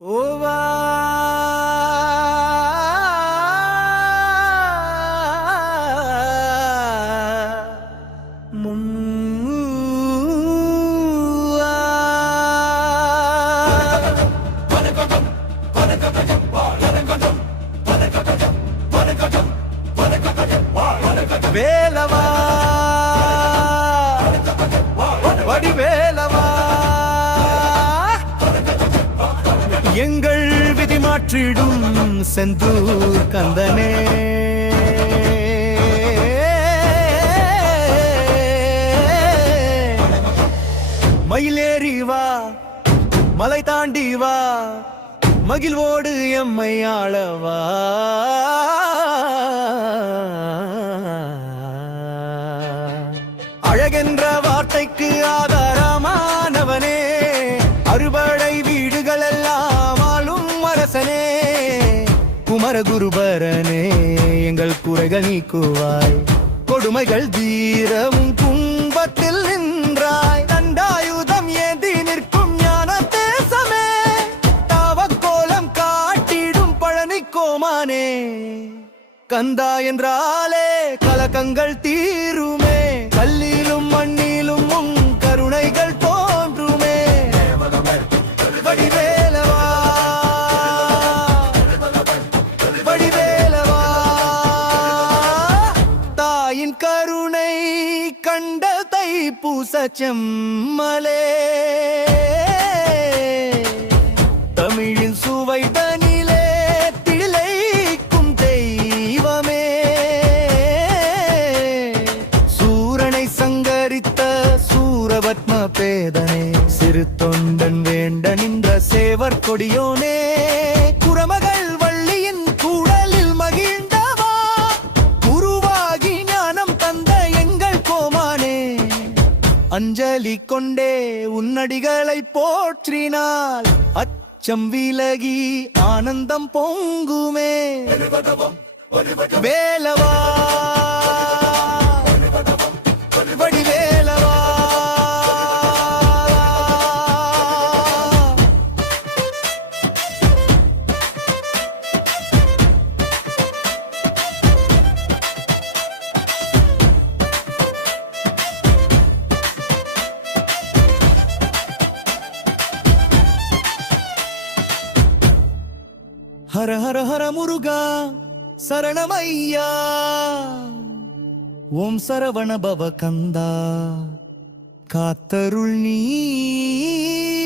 ஓவா வேலவா வடிவேலவா எங்கள் விதி மாற்றிடும் செந்தூர் கந்தனே மயிலேறி வா மலை தாண்டி வா மகிழ்வோடு எம்மை ஆளவா அழகென்ற வார்த்தைக்கு ஆதாரமானவனே அறுபடை வீடுகள் எல்லாம் ஆளும் அரசனே குமரகுருபரனே எங்கள் குறைகள் நீக்குவாய் கொடுமைகள் தீரமும் துன்பத்தில் நின்றாய் தண்டாயுதம் ஏந்தி நிற்கும் ஞான தேசமே தாவக்கோலம் காட்டிடும் பழனி கோமானே கந்தா என்றாலே கலக்கங்கள் தீருமே கல்லிலும் மண்ணிலும் உன் கருணைகள் தோன்றுமே வடிவேலவா வடிவேலவா தாயின் கருணை கண்ட தைப்பூச செம்மலே தமிழின் சுவை தனிலே திளைக்கும் தெய்வமே சூரனை சங்கரித்த சூரபத்ம பேதனே சிறு தொண்டன் வேண்ட நின்ற சேவர் கொடியோனே குரமகள் வள்ளியின் கூடலில் மகிழ்ந்தவா குருவாகி ஞானம் தந்த எங்கள் கோமானே அஞ்சலி கொண்டே உன்னடிகளை போற்றினால் அச்சம் விலகி ஆனந்தம் பொங்குமே வேலவா வடிவேலவா ஹர ஹர ஹர முருகா சரணமையா ஓம் சரவண பவ கந்தா காத்தருள் நீயா